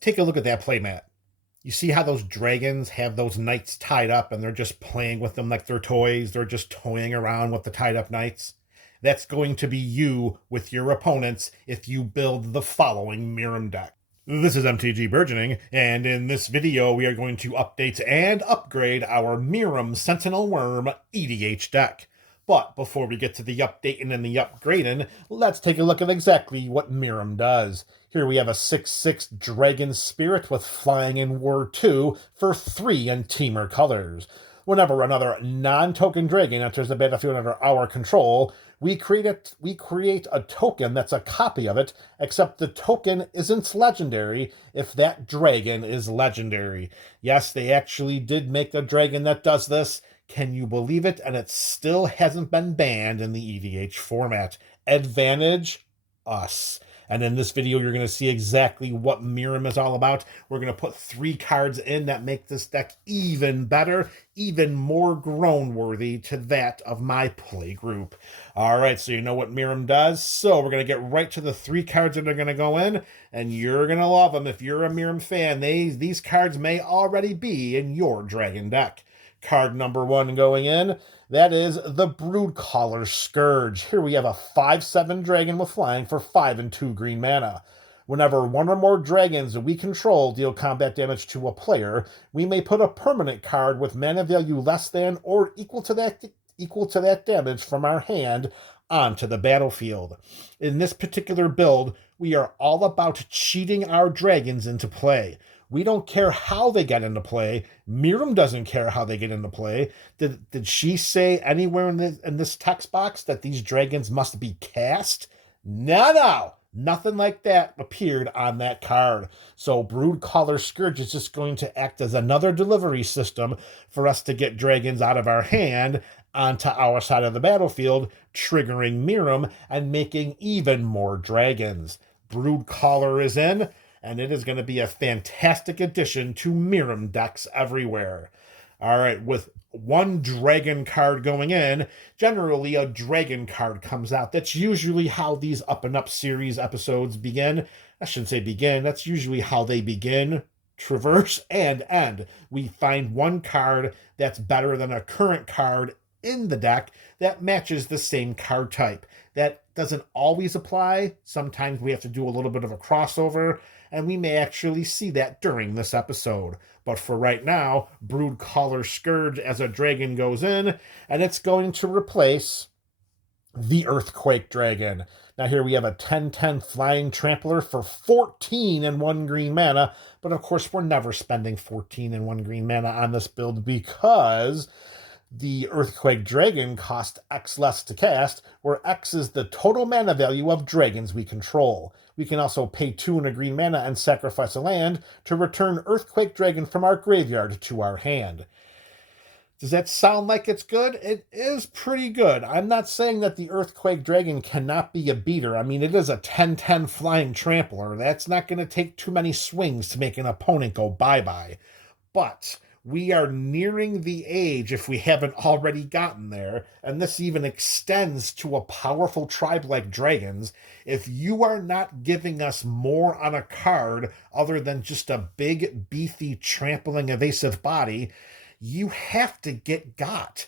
Take a look at that playmat. You see how those dragons have those knights tied up and they're just playing with them like they're toys? They're just toying around with the tied up knights? That's going to be you with your opponents if you build the following Miirym deck. This is MTG Burgeoning, and in this video we are going to update and upgrade our Mirrym Sentinel Wyrm EDH deck. But before we get to the updating and the upgrading, let's take a look at exactly what Mirrym does. Here we have a 6/6 Dragon Spirit with Flying in War 2 for 3 and Teamer colors. Whenever another non-token dragon enters the battlefield under our control, we create a token that's a copy of it, except the token isn't legendary if that dragon is legendary. Yes, they actually did make a dragon that does this. Can you believe it? And it still hasn't been banned in the EDH format. Advantage us. And in this video, you're going to see exactly what Miirym is all about. We're going to put 3 cards in that make this deck even better, even more grown-worthy to that of my play group. All right, so you know what Miirym does. So we're going to get right to the 3 cards that are going to go in, and you're going to love them. If you're a Miirym fan, these cards may already be in your dragon deck. Card number 1 going in, that is the Broodcaller Scourge. Here we have a 5/7 dragon with flying for 5 and 2 green mana. Whenever one or more dragons we control deal combat damage to a player, we may put a permanent card with mana value less than or equal to that damage from our hand onto the battlefield. In this particular build, we are all about cheating our dragons into play. We don't care how they get into play. Miirym doesn't care how they get into play. Did she say anywhere in this text box that these dragons must be cast? No. Nothing like that appeared on that card. So Broodcaller Scourge is just going to act as another delivery system for us to get dragons out of our hand onto our side of the battlefield, triggering Miirym and making even more dragons. Broodcaller is in, and it is going to be a fantastic addition to Miirym decks everywhere. All right, with 1 dragon card going in, generally a dragon card comes out. That's usually how these Up and Up series episodes begin. I shouldn't say begin, that's usually how they begin, traverse, and end. We find 1 card that's better than a current card in the deck that matches the same card type. That doesn't always apply. Sometimes we have to do a little bit of a crossover, and we may actually see that during this episode. But for right now, Broodcaller Scourge as a dragon goes in, and it's going to replace the Earthquake Dragon. Now here we have a 10/10 Flying Trampler for 14 and 1 green mana, but of course we're never spending 14 and 1 green mana on this build because the Earthquake Dragon costs X less to cast, where X is the total mana value of dragons we control. We can also pay 2 and a green mana and sacrifice a land to return Earthquake Dragon from our graveyard to our hand. Does that sound like it's good? It is pretty good. I'm not saying that the Earthquake Dragon cannot be a beater. I mean, it is a 10/10 Flying Trampler. That's not going to take too many swings to make an opponent go bye-bye. But we are nearing the age, if we haven't already gotten there, and this even extends to a powerful tribe like dragons. If you are not giving us more on a card other than just a big, beefy, trampling, evasive body, you have to get got.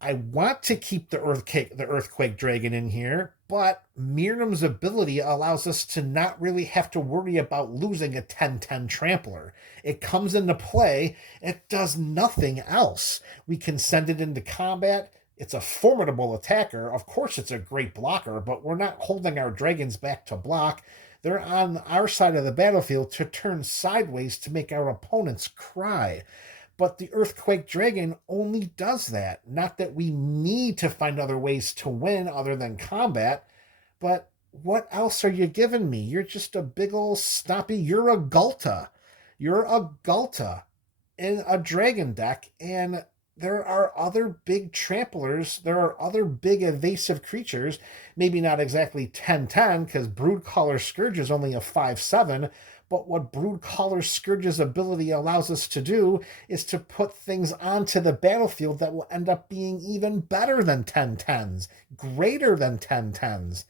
I want to keep the Earthquake Dragon in here, but Miirym's ability allows us to not really have to worry about losing a 10/10 Trampler. It comes into play, it does nothing else. We can send it into combat. It's a formidable attacker. Of course it's a great blocker, but we're not holding our dragons back to block. They're on our side of the battlefield to turn sideways to make our opponents cry. But the Earthquake Dragon only does that. Not that we need to find other ways to win other than combat, but what else are you giving me? You're just a big old stompy. You're a Gulta. You're a Gulta in a dragon deck, and there are other big tramplers. There are other big evasive creatures. Maybe not exactly 10/10, because Broodcaller Scourge is only a 5/7, but what Broodcaller Scourge's ability allows us to do is to put things onto the battlefield that will end up being even better than 10/10s, greater than 10/10s.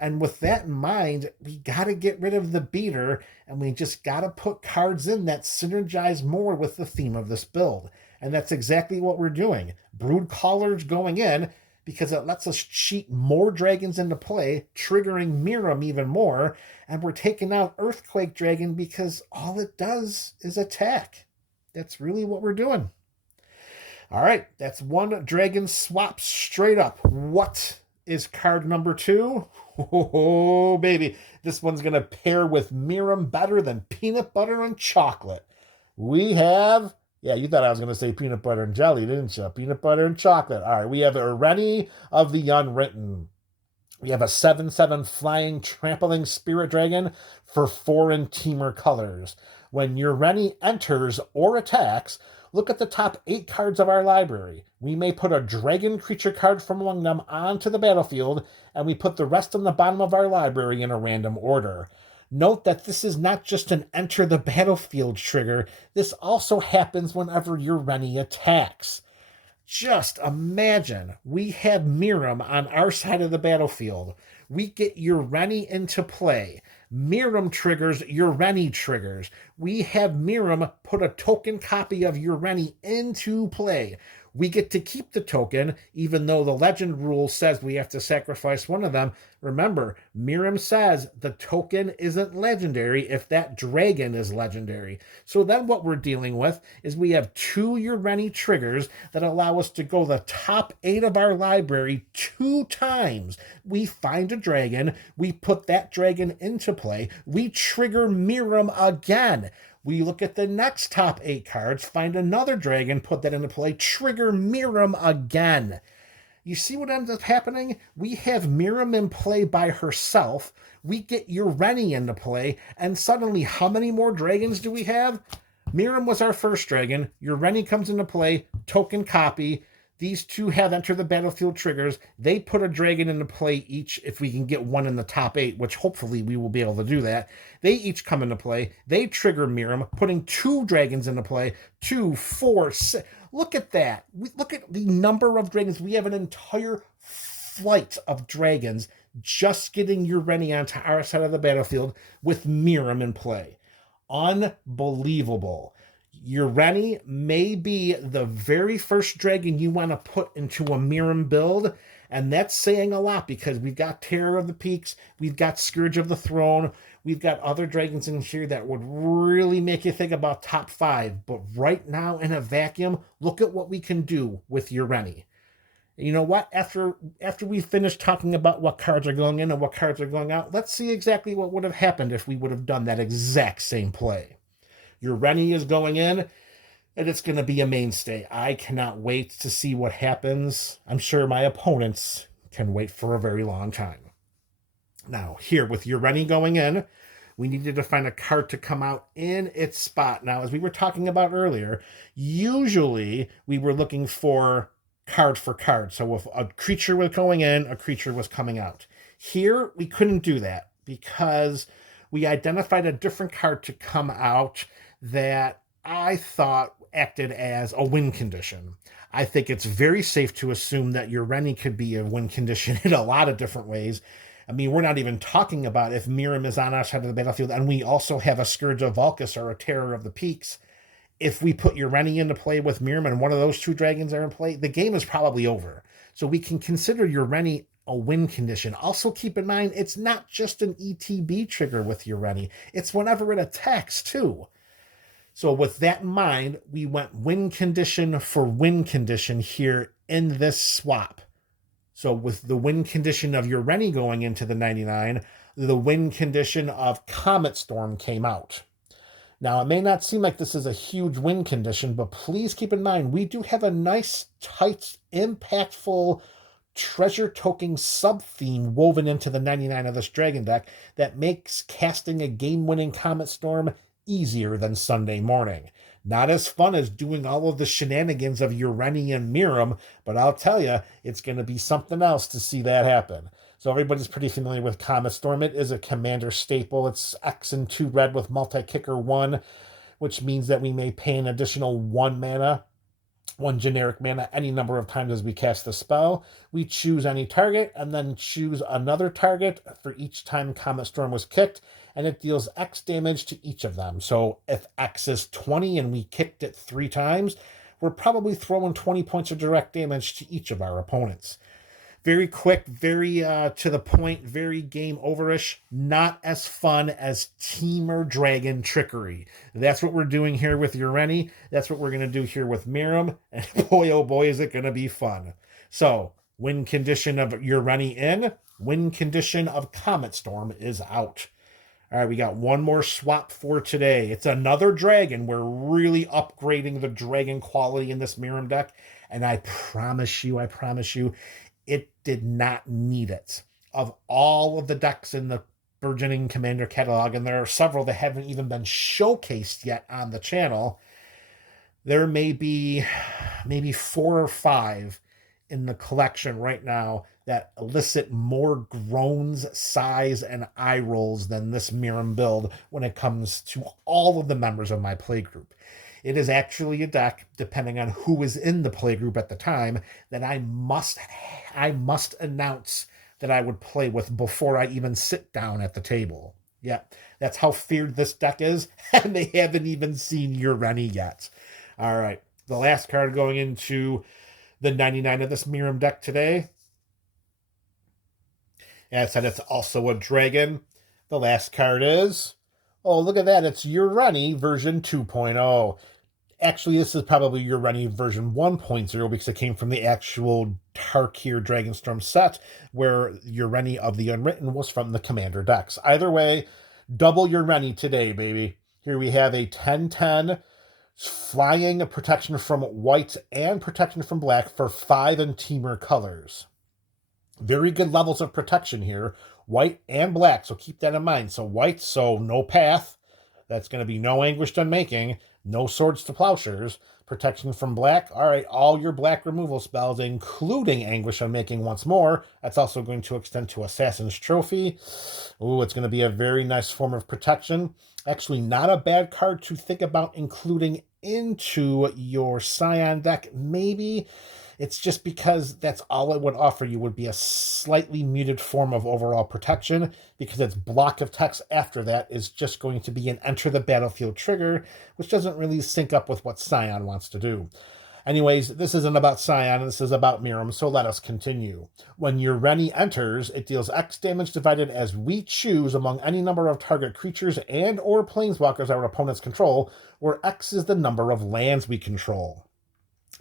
And with that in mind, we got to get rid of the beater, and we just got to put cards in that synergize more with the theme of this build. And that's exactly what we're doing. Brood Callers going in because it lets us cheat more dragons into play, triggering Miirym even more, and we're taking out Earthquake Dragon because all it does is attack. That's really what we're doing. All right, that's one dragon swap straight up. What is card number 2? Oh, baby. This one's going to pair with Miirym better than peanut butter and chocolate. We have, yeah, you thought I was going to say peanut butter and jelly, didn't you? Peanut butter and chocolate. All right, we have Mirrym of the Unwritten. We have a 7/7 flying trampling spirit dragon for foreign teamer colors. When Mirrym enters or attacks, look at the top 8 cards of our library. We may put a dragon creature card from among them onto the battlefield, and we put the rest on the bottom of our library in a random order. Note that this is not just an enter the battlefield trigger. This also happens whenever Mirrym attacks. Just imagine we have Miirym on our side of the battlefield. We get Mirrym into play. Miirym triggers, Mirrym triggers. We have Miirym put a token copy of Mirrym into play. We get to keep the token, even though the legend rule says we have to sacrifice one of them. Remember, Miirym says the token isn't legendary if that dragon is legendary. So then what we're dealing with is we have 2 Mirrym triggers that allow us to go the top 8 of our library 2 times. We find a dragon, we put that dragon into play, we trigger Miirym again. We look at the next top 8 cards, find another dragon, put that into play, trigger Miirym again. You see what ends up happening? We have Miirym in play by herself, we get Mirrym into play, and suddenly how many more dragons do we have? Miirym was our first dragon, Mirrym comes into play, token copy. These 2 have enter the battlefield triggers. They put a dragon into play each if we can get one in the top 8, which hopefully we will be able to do that. They each come into play. They trigger Miirym, putting 2 dragons into play. 2, 4, 6. Look at that. Look at the number of dragons. We have an entire flight of dragons just getting Mirrym onto our side of the battlefield with Miirym in play. Unbelievable. Mirrym may be the very first dragon you want to put into a Miirym build, and that's saying a lot because we've got Terror of the Peaks, we've got Scourge of the Throne, we've got other dragons in here that would really make you think about top 5. But right now in a vacuum, look at what we can do with Mirrym. You know what? After we finish talking about what cards are going in and what cards are going out, let's see exactly what would have happened if we would have done that exact same play. Mirrym is going in, and it's going to be a mainstay. I cannot wait to see what happens. I'm sure my opponents can wait for a very long time. Now, here with Mirrym going in, we needed to find a card to come out in its spot. Now, as we were talking about earlier, usually we were looking for card for card. So if a creature was going in, a creature was coming out. Here, we couldn't do that because we identified a different card to come out that I thought acted as a win condition. I think it's very safe to assume that Mirrym could be a win condition in a lot of different ways. I mean, we're not even talking about if Miirym is on our side of the battlefield and we also have a Scourge of Vulcus or a Terror of the Peaks. If we put Mirrym into play with Miirym and one of those 2 dragons are in play, the game is probably over. So we can consider Mirrym a win condition. Also keep in mind, it's not just an ETB trigger with Mirrym. It's whenever it attacks too. So with that in mind, we went win condition for win condition here in this swap. So with the win condition of Mirrym going into the 99, the win condition of Comet Storm came out. Now, it may not seem like this is a huge win condition, but please keep in mind, we do have a nice, tight, impactful treasure token sub-theme woven into the 99 of this dragon deck that makes casting a game-winning Comet Storm easier than Sunday morning. Not as fun as doing all of the shenanigans of Mirrym and Miirym, but I'll tell you, it's going to be something else to see that happen. So everybody's pretty familiar with Comet Storm. It is a commander staple. It's X and 2 red with multi-kicker 1, which means that we may pay an additional 1 mana 1 generic mana any number of times as we cast the spell. We choose any target and then choose another target for each time Comet Storm was kicked, and it deals X damage to each of them. So if X is 20 and we kicked it 3 times, we're probably throwing 20 points of direct damage to each of our opponents. Very quick, very to the point, very game overish. Not as fun as Temur Dragon Trickery. That's what we're doing here with Ureni. That's what we're going to do here with Miirym. And boy, oh boy, is it going to be fun. So, win condition of Ureni in. Win condition of Comet Storm is out. All right, we got one more swap for today. It's another dragon. We're really upgrading the dragon quality in this Miirym deck. And I promise you, it did not need it. Of all of the decks in the Burgeoning Commander catalog, and there are several that haven't even been showcased yet on the channel, there may be maybe 4 or 5 in the collection right now that elicit more groans, sighs, and eye rolls than this Miirym build when it comes to all of the members of my playgroup. It is actually a deck, depending on who is in the playgroup at the time, that I must announce that I would play with before I even sit down at the table. Yeah, that's how feared this deck is, and they haven't even seen Ureni yet. All right, the last card going into the 99 of this Miirym deck today. As I said, it's also a dragon. The last card is... oh, look at that. It's Ureni version 2.0. Actually, this is probably Ureni version 1.0 because it came from the actual Tarkir Dragonstorm set, where Ureni of the Unwritten was from the Commander decks. Either way, double Ureni today, baby. Here we have a 10/10 flying protection from white and protection from black for 5 and Temur colors. Very good levels of protection here. White and black, so keep that in mind. So white, so no path. That's going to be no Anguished Unmaking, no Swords to Plowshares. Protection from black, all right, all your black removal spells, including Anguished Unmaking once more. That's also going to extend to Assassin's Trophy. Ooh, it's going to be a very nice form of protection. Actually, not a bad card to think about including into your Scion deck, maybe. It's just because that's all it would offer you, would be a slightly muted form of overall protection, because its block of text after that is just going to be an enter the battlefield trigger, which doesn't really sync up with what Scion wants to do. Anyways, this isn't about Scion, this is about Miirym, so let us continue. When Ureni enters, it deals X damage divided as we choose among any number of target creatures and or planeswalkers our opponents control, where X is the number of lands we control.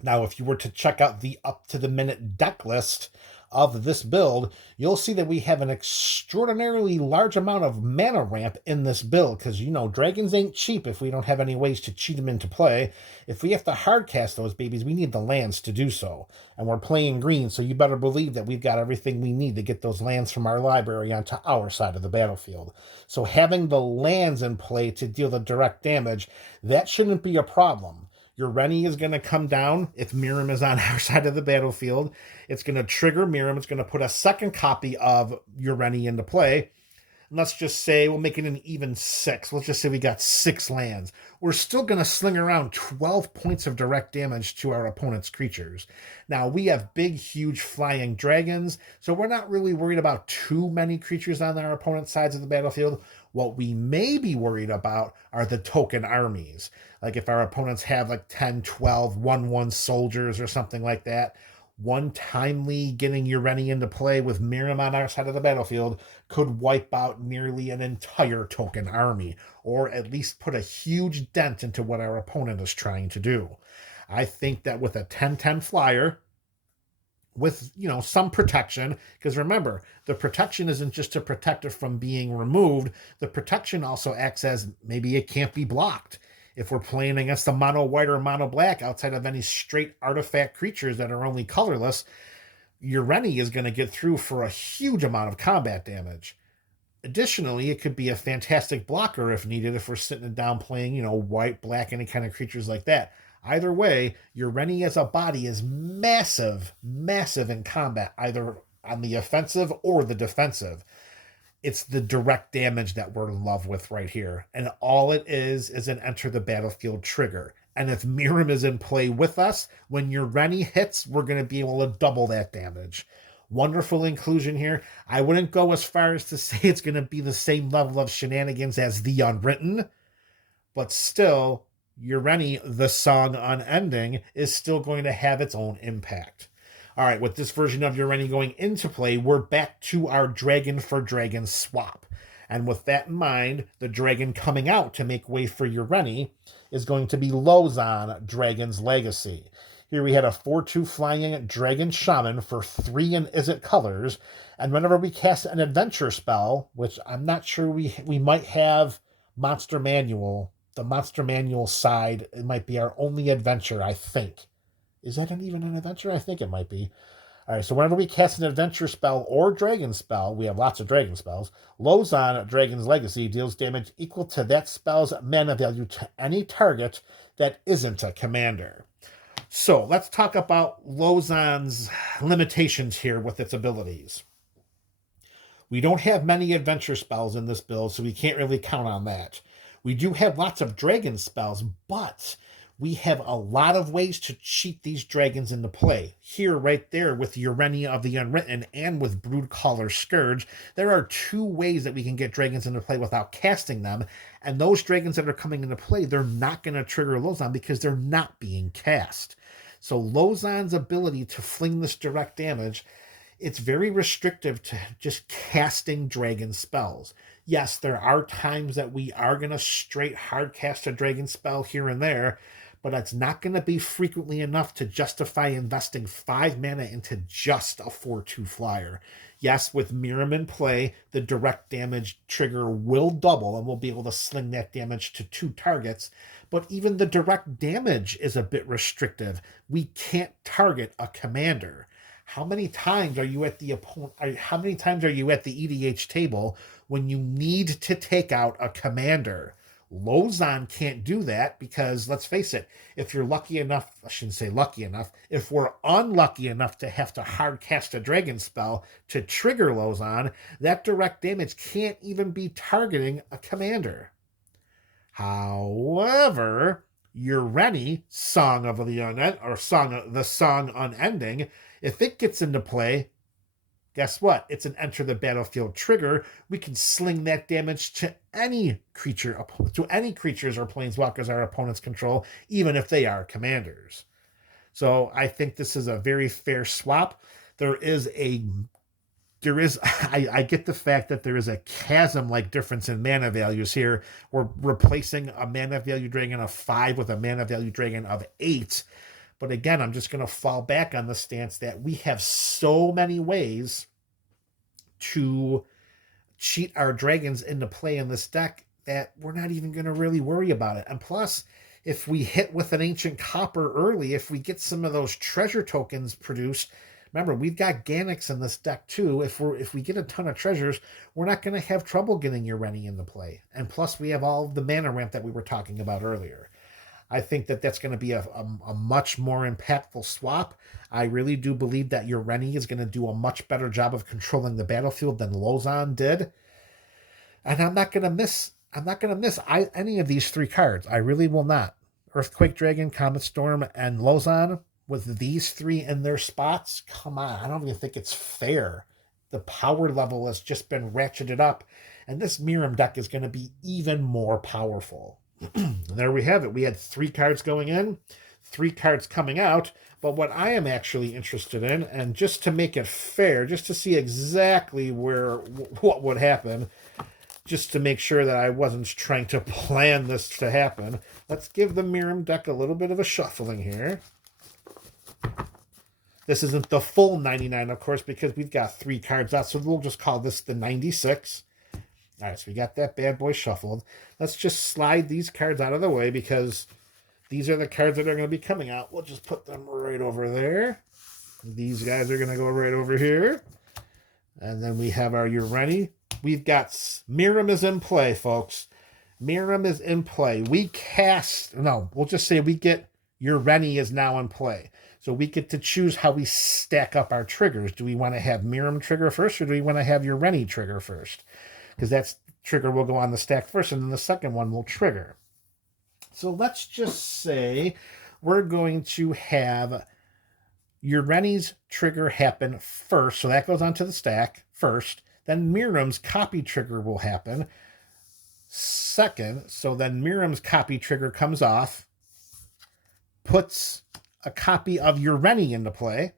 Now, if you were to check out the up-to-the-minute deck list of this build, you'll see that we have an extraordinarily large amount of mana ramp in this build, because, you know, dragons ain't cheap if we don't have any ways to cheat them into play. If we have to hardcast those babies, we need the lands to do so. And we're playing green, so you better believe that we've got everything we need to get those lands from our library onto our side of the battlefield. So having the lands in play to deal the direct damage, that shouldn't be a problem. Ureni is going to come down if Miirym is on our side of the battlefield. It's going to trigger Miirym. It's going to put a second copy of Ureni into play. And let's just say we'll make it an even 6. Let's just say we got 6 lands. We're still going to sling around 12 points of direct damage to our opponent's creatures. Now, we have big, huge flying dragons, so we're not really worried about too many creatures on our opponent's sides of the battlefield. What we may be worried about are the token armies. Like if our opponents have like 10, 12, 1/1 soldiers or something like that, one timely getting Ureni into play with Miirym on our side of the battlefield could wipe out nearly an entire token army, or at least put a huge dent into what our opponent is trying to do. I think that with a 10/10 flyer, with, you know, some protection, because remember, the protection isn't just to protect it from being removed. The protection also acts as maybe it can't be blocked. If we're playing against a mono white or mono black outside of any straight artifact creatures that are only colorless, Ureni is going to get through for a huge amount of combat damage. Additionally, it could be a fantastic blocker if needed, if we're sitting down playing, you know, white, black, any kind of creatures like that. Either way, Ureni as a body is massive, massive in combat, either on the offensive or the defensive. It's the direct damage that we're in love with right here. And all it is an enter the battlefield trigger. And if Miirym is in play with us, when your Rennie hits, we're going to be able to double that damage. Wonderful inclusion here. I wouldn't go as far as to say it's going to be the same level of shenanigans as the Unwritten, but still, your Rennie, the song unending, is still going to have its own impact. All right, with this version of your Rennie going into play, we're back to our Dragon for Dragon swap. And with that in mind, the dragon coming out to make way for your Rennie is going to be Lozan, Dragon's Legacy. Here we had a 4/2 flying Dragon Shaman for 3 in Izzet colors, and whenever we cast an adventure spell, which I'm not sure we might have Monster Manual, the Monster Manual side, it might be our only adventure, I think. Is that even an adventure? I think it might be. All right, so whenever we cast an adventure spell or dragon spell, we have lots of dragon spells, Lozan, Dragon's Legacy, deals damage equal to that spell's mana value to any target that isn't a commander. So let's talk about Lozan's limitations here with its abilities. We don't have many adventure spells in this build, so we can't really count on that. We do have lots of dragon spells, but we have a lot of ways to cheat these dragons into play. Here, right there, with your Rennie of the Unwritten and with Broodcaller Scourge, there are 2 ways that we can get dragons into play without casting them. And those dragons that are coming into play, they're not going to trigger Lozan because they're not being cast. So Lozan's ability to fling this direct damage, it's very restrictive to just casting dragon spells. Yes, there are times that we are going to straight hard cast a dragon spell here and there, but it's not going to be frequently enough to justify investing 5 mana into just a 4/2 flyer. Yes, with Miirym in play, the direct damage trigger will double, and we'll be able to sling that damage to 2 targets, but even the direct damage is a bit restrictive. We can't target a commander. How many times are you at the how many times are you at the EDH table when you need to take out a commander? Lozan can't do that because, let's face it, if you're lucky enough, I shouldn't say lucky enough, if we're unlucky enough to have to hard cast a dragon spell to trigger Lozan, that direct damage can't even be targeting a commander. However, your Rennie, Song of the Unending, or the Song Unending, if it gets into play, guess what? It's an enter the battlefield trigger. We can sling that damage to any creature, to any creatures or planeswalkers our opponents control, even if they are commanders. So I think this is a very fair swap. I get the fact that there is a chasm-like difference in mana values here. We're replacing a mana value dragon of 5 with a mana value dragon of 8. But again, I'm just going to fall back on the stance that we have so many ways to cheat our dragons into play in this deck that we're not even going to really worry about it. And plus, if we hit with an Ancient Copper early, if we get some of those treasure tokens produced, remember, we've got Gannix in this deck too. If we get a ton of treasures, we're not going to have trouble getting your Rennie into play. And plus, we have all of the mana ramp that we were talking about earlier. I think that that's going to be a much more impactful swap. I really do believe that your Rennie is going to do a much better job of controlling the battlefield than Lozan did. And I'm not going to miss any of these 3 cards. I really will not. Earthquake Dragon, Comet Storm, and Lozan, with these 3 in their spots, come on. I don't even think it's fair. The power level has just been ratcheted up, and this Miirym deck is going to be even more powerful. There we have it. We had 3 cards going in, 3 cards coming out, but what I am actually interested in, and just to make it fair, just to see exactly what would happen, just to make sure that I wasn't trying to plan this to happen, let's give the Miirym deck a little bit of a shuffling here. This isn't the full 99, of course, because we've got 3 cards out, so we'll just call this the 96. All right, so we got that bad boy shuffled. Let's just slide these cards out of the way because these are the cards that are going to be coming out. We'll just put them right over there. These guys are going to go right over here. And then we have our Rennie. We've got Miirym is in play, folks. Miirym is in play. We'll just say we get your Rennie is now in play. So we get to choose how we stack up our triggers. Do we want to have Miirym trigger first, or do we want to have your Rennie trigger first? Because that trigger will go on the stack first, and then the second one will trigger. So let's just say we're going to have Ureni's trigger happen first. So that goes onto the stack first. Then Miirym's copy trigger will happen second. So then Miirym's copy trigger comes off, puts a copy of Ureni into play.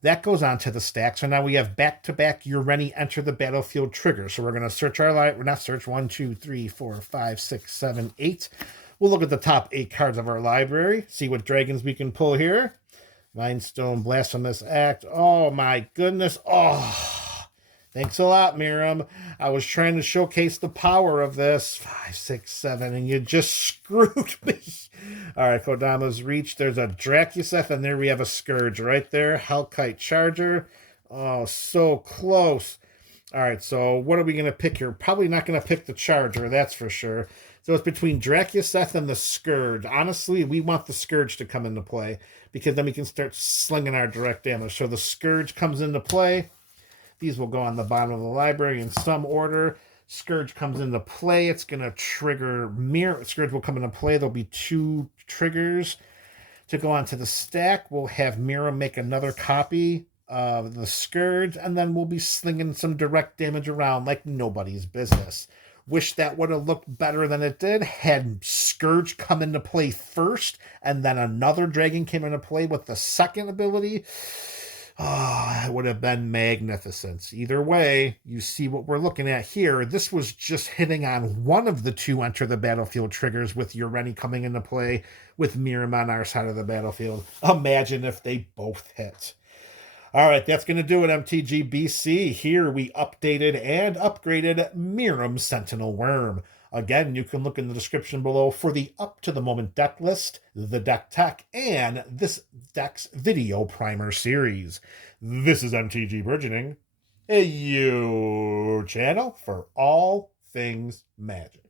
That goes onto the stack. So now we have back-to-back Ureni enter the battlefield trigger. So we're going to search our library. We're not search 1, 2, 3, 4, 5, 6, 7, 8. We'll look at the top 8 cards of our library. See what dragons we can pull here. Mindstone, Blasphemous Act. Oh my goodness. Oh, thanks a lot, Miirym. I was trying to showcase the power of this. 5, 6, 7, and you just screwed me. All right, Kodama's Reach. There's a Drakuseth, and there we have a Scourge right there. Hellkite Charger. Oh, so close. All right, so what are we going to pick here? Probably not going to pick the Charger, that's for sure. So it's between Drakuseth and the Scourge. Honestly, we want the Scourge to come into play because then we can start slinging our direct damage. So the Scourge comes into play. These will go on the bottom of the library in some order. Scourge comes into play. It's going to trigger Mirror. Scourge will come into play. There'll be 2 triggers to go onto the stack. We'll have Mirrym make another copy of the Scourge, and then we'll be slinging some direct damage around like nobody's business. Wish that would have looked better than it did. Had Scourge come into play first, and then another dragon came into play with the second ability. Oh, it would have been magnificent. Either way, you see what we're looking at here. This was just hitting on one of the 2 enter the battlefield triggers with Ureni coming into play with Mirrym on our side of the battlefield. Imagine if they both hit. All right, that's going to do it, MTG BC. Here we updated and upgraded Mirrym Sentinel Wyrm. Again, you can look in the description below for the up-to-the-moment deck list, the deck tech, and this deck's video primer series. This is MTG Burgeoning, a channel for all things Magic.